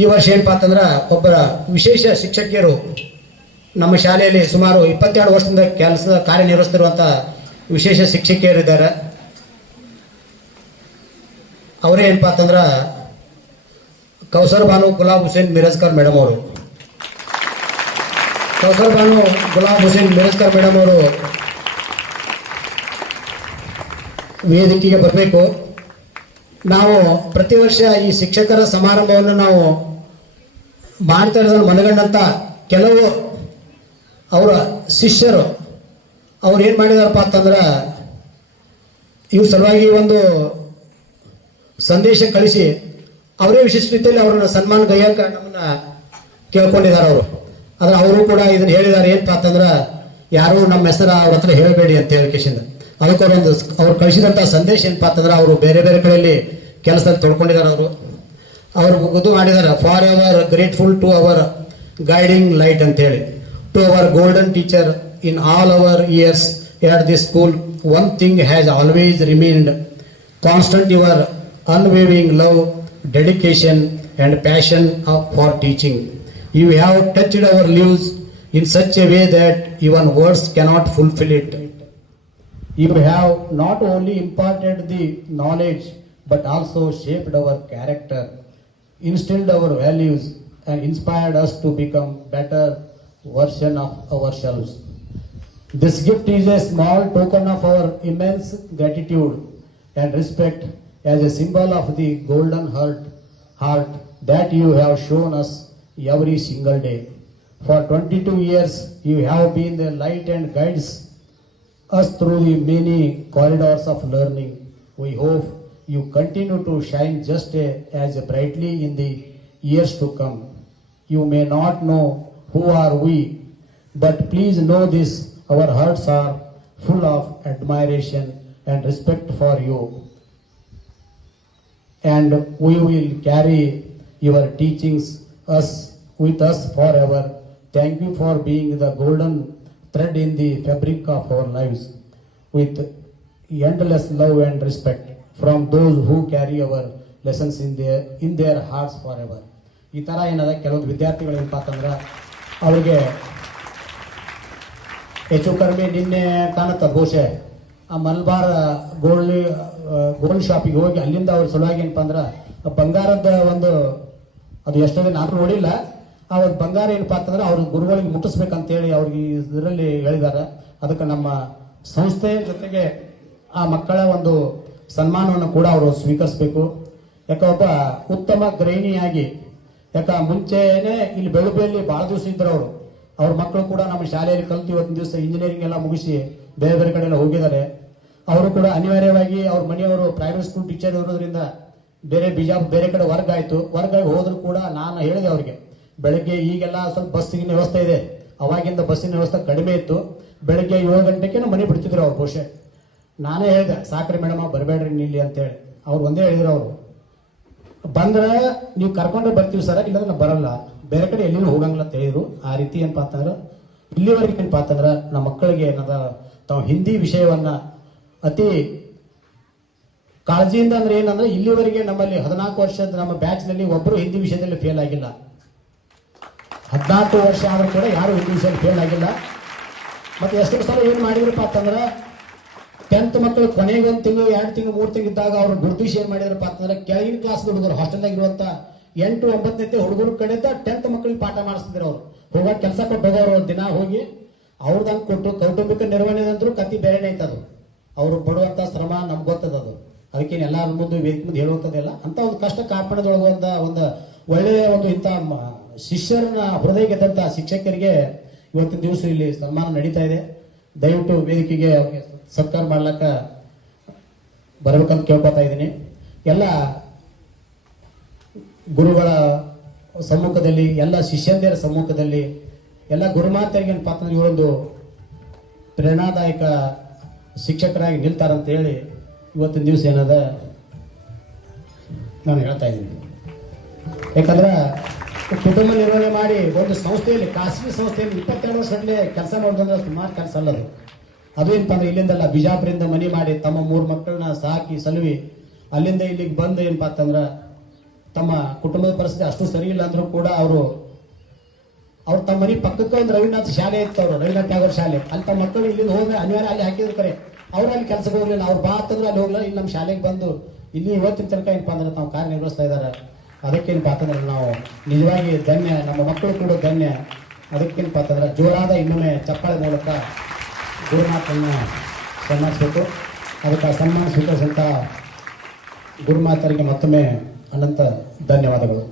ಈ ವರ್ಷ ಏನಪ್ಪಾ ಅಂತಂದ್ರೆ ಒಬ್ಬರ ವಿಶೇಷ ಶಿಕ್ಷಕಿಯರು ನಮ್ಮ ಶಾಲೆಯಲ್ಲಿ ಸುಮಾರು 22 ವರ್ಷದಿಂದ ಕಾರ್ಯನಿರ್ವಹಿಸ್ತಿರುವಂಥ ವಿಶೇಷ ಶಿಕ್ಷಕಿಯರಿದ್ದಾರೆ. ಅವರೇ ಏನಪ್ಪಾ ಅಂತಂದ್ರೆ ಕೌಸರ್ ಬಾನು ಗುಲಾಬ್ ಹುಸೇನ್ ಮಿರಜ್ಕರ್ ಮೇಡಮ್ ಅವರು. ಕೌಸರ್ ಬಾನು ಗುಲಾಬ್ ಹುಸೇನ್ ಮಿರಜ್ಕರ್ ಮೇಡಮ್ ಅವರು ವೇದಿಕೆಗೆ ಬರಬೇಕು. ನಾವು ಪ್ರತಿ ವರ್ಷ ಈ ಶಿಕ್ಷಕರ ಸಮಾರಂಭವನ್ನು ನಾವು ಮಾಡ್ತಾ ಇರೋದನ್ನು ಮನಗಂಡಂತ ಕೆಲವು ಅವರ ಶಿಷ್ಯರು ಅವ್ರು ಏನು ಮಾಡಿದಾರಪ್ಪ ಅಂತಂದ್ರೆ ಇವ್ರ ಸಲುವಾಗಿ ಒಂದು ಸಂದೇಶ ಕಳಿಸಿ ಅವರೇ ವಿಶಿಷ್ಟ ರೀತಿಯಲ್ಲಿ ಅವ್ರನ್ನ ಸನ್ಮಾನ ಗೈಯಕ ನಮ್ಮನ್ನ ಕೇಳ್ಕೊಂಡಿದ್ದಾರೆ ಅವರು. ಆದ್ರೆ ಅವರು ಕೂಡ ಇದನ್ನ ಹೇಳಿದ್ದಾರೆ ಏನಪ್ಪ ಅಂತಂದ್ರೆ ಯಾರು ನಮ್ಮ ಹೆಸರು ಅವ್ರ ಹತ್ರ ಹೇಳಬೇಡಿ ಅಂತ ಹೇಳಿ ಕಿಶಿಂದ ಅದಕ್ಕೆ ಅವ್ರು ಕಳಿಸಿದಂಥ ಸಂದೇಶ ಏನಪ್ಪ ಅಂತಂದ್ರೆ ಅವರು ಬೇರೆ ಬೇರೆ ಕಡೆಯಲ್ಲಿ ಕೆಲಸದಲ್ಲಿ ತೊಡ್ಕೊಂಡಿದ್ದಾರೆ. ಅವರು ಇದು ಮಾಡಿದ್ದಾರೆ, forever grateful to our guiding light ಅಂತೇಳಿ, to our golden teacher in all our years at this school one thing has always remained constant, your unwavering love, dedication and passion for teaching. You have touched our lives in such a way that even words cannot fulfill it. You have not only imparted the knowledge but also shaped our character, instilled our values and inspired us to become better version of ourselves. This gift is a small token of our immense gratitude and respect as a symbol of the golden heart that you have shown us every single day. For 22 years, you have been the light and guides us through the many corridors of learning. We hope you continue to shine just as brightly in the years to come. You may not know who are we, but please know this, our hearts are full of admiration and respect for you. And we will carry your teachings with us forever. Thank you for being the golden thread in the fabric of our lives, with endless love and respect from those who carry our lessons in their hearts forever. ಈ ಥರ ಏನದ ಕೆಲವೊಂದು ವಿದ್ಯಾರ್ಥಿಗಳು ಏನಪ್ಪ ಅಂತಂದ್ರೆ ಅವ್ರಿಗೆ ಹೆಚ್ಚು ಕಡಿಮೆ ನಿನ್ನೆ ಕಾಣುತ್ತ ಬಹುಶಃ ಆ ಮಲ್ಬಾರ್ ಗೋಲ್ಡ್ ಶಾಪಿಗೆ ಹೋಗಿ ಅಲ್ಲಿಂದ ಅವ್ರ ಸಲುವಾಗಿ ಏನಪ್ಪ ಅಂದ್ರೆ ಬಂಗಾರದ ಒಂದು ಅದು ಎಷ್ಟೋ ದಿನ ಆದ್ರೂ ನೋಡಿಲ್ಲ, ಆ ಒಂದು ಬಂಗಾರ ಏನಪ್ಪಾ ಅಂತಂದ್ರೆ ಅವ್ರ ಗುರುಗಳಿಗೆ ಮುಟ್ಟಿಸ್ಬೇಕಂತೇಳಿ ಅವ್ರಿಗೆ ಇದರಲ್ಲಿ ಹೇಳಿದ್ದಾರೆ. ಅದಕ್ಕೆ ನಮ್ಮ ಸಂಸ್ಥೆ ಜೊತೆಗೆ ಆ ಮಕ್ಕಳ ಒಂದು ಸನ್ಮಾನವನ್ನು ಕೂಡ ಅವರು ಸ್ವೀಕರಿಸಬೇಕು. ಯಾಕ ಒಬ್ಬ ಉತ್ತಮ ಗೃಹಿಣಿಯಾಗಿ, ಯಾಕ ಮುಂಚೆನೆ ಇಲ್ಲಿ ಬೆಳುಬೆಯಲ್ಲಿ ಬಹಳ ದಿವಸ ಇದ್ರು ಅವರು. ಅವ್ರ ಮಕ್ಕಳು ಕೂಡ ನಮ್ಮ ಶಾಲೆಯಲ್ಲಿ ಕಲಿತು ಇವತ್ತಿನ ದಿವಸ ಇಂಜಿನಿಯರಿಂಗ್ ಎಲ್ಲ ಮುಗಿಸಿ ಬೇರೆ ಬೇರೆ ಕಡೆ ಎಲ್ಲ ಹೋಗಿದ್ದಾರೆ. ಅವರು ಕೂಡ ಅನಿವಾರ್ಯವಾಗಿ ಅವ್ರ ಮನೆಯವರು ಪ್ರೈವೇಟ್ ಸ್ಕೂಲ್ ಟೀಚರ್ ಇರೋದ್ರಿಂದ ಬೇರೆ ಕಡೆ ವರ್ಗ ಆಯ್ತು. ವರ್ಗ ಹೋದ್ರು ಕೂಡ ನಾನು ಹೇಳಿದೆ ಅವ್ರಿಗೆ, ಬೆಳಗ್ಗೆ ಈಗೆಲ್ಲ ಸ್ವಲ್ಪ ಬಸ್ಸಿನ ವ್ಯವಸ್ಥೆ ಇದೆ, ಅವಾಗಿಂದ ಬಸ್ಸಿನ ವ್ಯವಸ್ಥೆ ಕಡಿಮೆ ಇತ್ತು. ಬೆಳಗ್ಗೆ 7 ಗಂಟೆಗೆ ಮನೆ ಬಿಡ್ತಿದ್ರು ಅವ್ರು ಬಹುಶಃ. ನಾನೇ ಹೇಳಿದೆ ಸಾಕ್ರಿ ಮೇಡಮ್ ಬರಬೇಡ್ರಿ ಇಲ್ಲಿ ಅಂತೇಳಿ. ಅವ್ರು ಒಂದೇ ಹೇಳಿದ್ರು, ಅವರು ಬಂದ್ರೆ ನೀವು ಕರ್ಕೊಂಡ್ರೆ ಬರ್ತೀವಿ ಸರ್, ಇಲ್ಲಾಂದ್ರೆ ನಾವು ಬರಲ್ಲ, ಬೇರೆ ಕಡೆ ಎಲ್ಲಿನೂ ಹೋಗಂಗಿಲ್ಲ ಅಂತ ಹೇಳಿದ್ರು. ಆ ರೀತಿ ಏನಪ್ಪಾ ಅಂತಂದ್ರೆ ಇಲ್ಲಿವರೆಗೆ ಏನಪ್ಪಾ ಅಂತಂದ್ರೆ ನಮ್ಮ ಮಕ್ಕಳಿಗೆ ಏನದ ತಾವು ಹಿಂದಿ ವಿಷಯವನ್ನ ಅತಿ ಕಾಳಜಿಯಿಂದ, ಅಂದ್ರೆ ಏನಂದ್ರೆ ಇಲ್ಲಿವರೆಗೆ ನಮ್ಮಲ್ಲಿ 14 ವರ್ಷದ ನಮ್ಮ ಬ್ಯಾಚ್ ನಲ್ಲಿ ಒಬ್ಬರು ಹಿಂದಿ ವಿಷಯದಲ್ಲಿ ಫೇಲ್ ಆಗಿಲ್ಲ. 14 ವರ್ಷ ಆದ್ರೂ ಕೂಡ ಯಾರು ಹಿಂದಿ ವಿಷಯದಲ್ಲಿ ಫೇಲ್ ಆಗಿಲ್ಲ. ಮತ್ತೆ ಎಷ್ಟೋ ಸಲ ಏನ್ ಮಾಡಿದ್ರಪ್ಪ ಅಂತಂದ್ರೆ 10th ಮಕ್ಕಳು ಕೊನೆಗೆ 1 ತಿಂಗಳು 2 ತಿಂಗಳು 3 ತಿಂಗಳು ಇದ್ದಾಗ ಅವ್ರು ಗುರುತಿಸಿ ಏನ್ ಮಾಡಿದ್ರಪ್ಪ ಅಂತಂದ್ರೆ ಕೆಳಗಿನ ಕ್ಲಾಸ್ ಹುಡುಗರು ಹಾಸ್ಟೆಲ್ದಾಗ ಇರುವಂತ 8, 9ನೇ ಹುಡುಗರ ಕಡೆಯಿಂದ 10th ಮಕ್ಕಳಿಗೆ ಪಾಠ ಮಾಡಿಸ್ತಿದ್ರು. ಅವ್ರು ಹೋಗಾಗ ಕೆಲಸ ಕೊಟ್ಟು ಹೋಗೋರು ದಿನ ಹೋಗಿ ಅವ್ರದಂಗೆ ಕೊಟ್ಟು ಕೌಟುಂಬಿಕ ನಿರ್ವಹಣೆ ಅಂದ್ರು ಕತ್ತಿ ಬೇರೆನೇ ಐತದು. ಅವ್ರು ಪಡುವಂತ ಶ್ರಮ ನಮ್ಗೆ ಗೊತ್ತದದು. ಅದಕ್ಕೇನು ಎಲ್ಲಾರ ಮುಂದೆ ವೇದಿಕೆ ಮುಂದೆ ಹೇಳುವಂಥದ್ದೆಲ್ಲ ಅಂತ ಒಂದು ಕಷ್ಟ ಕಾರ್ಪಣ್ಯದೊಳಗುವಂತ ಒಂದು ಒಳ್ಳೆಯ ಒಂದು ಇಂಥ ಶಿಷ್ಯರನ್ನ ಹೃದಯ ಗೆದ್ದಂತ ಶಿಕ್ಷಕರಿಗೆ ಇವತ್ತಿನ ದಿವಸ ಇಲ್ಲಿ ಸನ್ಮಾನ ನಡೀತಾ ಇದೆ. ದಯವಿಟ್ಟು ವೇದಿಕೆಗೆ ಸತ್ಕಾರ ಮಾಡ್ಲಕ್ಕ ಬರ್ಬೇಕಂತ ಕೇಳ್ಕೊತಾ ಇದ್ದೀನಿ. ಎಲ್ಲ ಗುರುಗಳ ಸಮ್ಮುಖದಲ್ಲಿ, ಎಲ್ಲ ಶಿಷ್ಯಂದಿರ ಸಮ್ಮುಖದಲ್ಲಿ, ಎಲ್ಲ ಗುರುಮಾತೆಯರಿಗೆ ಪಾತ್ರ ಇವರೊಂದು ಪ್ರೇರಣಾದಾಯಕ ಶಿಕ್ಷಕರಾಗಿ ನಿಲ್ತಾರಂತ ಹೇಳಿ ಇವತ್ತಿನ ದಿವಸ ಏನದ ನಾನು ಹೇಳ್ತಾ ಇದ್ದೀನಿ. ಯಾಕಂದ್ರೆ ಕುಟುಂಬ ನಿರ್ವಹಣೆ ಮಾಡಿ ಒಂದು ಸಂಸ್ಥೆಯಲ್ಲಿ, ಖಾಸಗಿ ಸಂಸ್ಥೆಯಲ್ಲಿ 22 ವರ್ಷಗಟ್ಟಲೆ ಕೆಲಸ ಮಾಡೋದಂದ್ರೆ ಸುಮಾರು ಕೆಲಸ ಅಲ್ಲದು. ಅದು ಏನಪ್ಪ ಅಂದ್ರೆ ಇಲ್ಲಿಂದಲ್ಲ, ಬಿಜಾಪುರದಿಂದ ಮನೆ ಮಾಡಿ ತಮ್ಮ 3 ಮಕ್ಕಳನ್ನ ಸಾಕಿ ಸಲುವಿ ಅಲ್ಲಿಂದ ಇಲ್ಲಿಗೆ ಬಂದು ಏನಪ್ಪಾ ಅಂತಂದ್ರ ತಮ್ಮ ಕುಟುಂಬದ ಪರಿಸ್ಥಿತಿ ಅಷ್ಟು ಸರಿ ಇಲ್ಲ ಅಂದ್ರೂ ಕೂಡ ಅವ್ರು ತಮ್ಮ ಮನೆ ಪಕ್ಕಕ್ಕೆ ಒಂದು ರವೀಂದ್ರನಾಥ್ ಶಾಲೆ ಇತ್ತು, ಅವರು ರವೀಂದ್ರನಾಥ್ ಟ್ಯಾಗೋರ್ ಶಾಲೆ. ಅಲ್ಲಿ ತಮ್ಮ ಮಕ್ಕಳು ಇಲ್ಲಿಂದ ಹೋಗಿ ಅನಿವಾರ್ಯ ಅಲ್ಲಿ ಹಾಕಿದ್ರು ಕರೆ ಅವ್ರು ಅಲ್ಲಿ ಕೆಲಸಕ್ಕೆ ಹೋಗ್ಲಿಲ್ಲ. ಅವ್ರು ಬಾ ಅಂತಂದ್ರೆ ಅಲ್ಲಿ ಹೋಗ್ಲಿಲ್ಲ. ಇಲ್ಲಿ ನಮ್ಮ ಶಾಲೆಗೆ ಬಂದು ಇಲ್ಲಿ ಇವತ್ತಿನ ತನಕ ಏನಪ್ಪಾ ಅಂದ್ರೆ ತಾವು ಕಾರ್ಯನಿರ್ವಹಿಸ್ತಾ ಇದ್ದಾರೆ. ಅದಕ್ಕೇನಪ್ಪಾ ಅಂತಂದ್ರೆ ನಾವು ನಿಜವಾಗಿ ಧನ್ಯ, ನಮ್ಮ ಮಕ್ಕಳು ಕೂಡ ಧನ್ಯ. ಅದಕ್ಕೇನಪ್ಪಾ ಅಂತಂದ್ರೆ ಜೋರಾದ ಇನ್ನೊಮ್ಮೆ ಚಪ್ಪಾಳೆ ಮೂಲಕ ಗುರುಮಾತನ್ನ ಸನ್ಮಾನಿಸಬೇಕು. ಅದಕ್ಕೆ ಸನ್ಮಾನ ಸ್ವೀಕರಿಸಿದಂಥ ಗುರುಮಾತರಿಗೆ ಮತ್ತೊಮ್ಮೆ ಅನಂತ ಧನ್ಯವಾದಗಳು.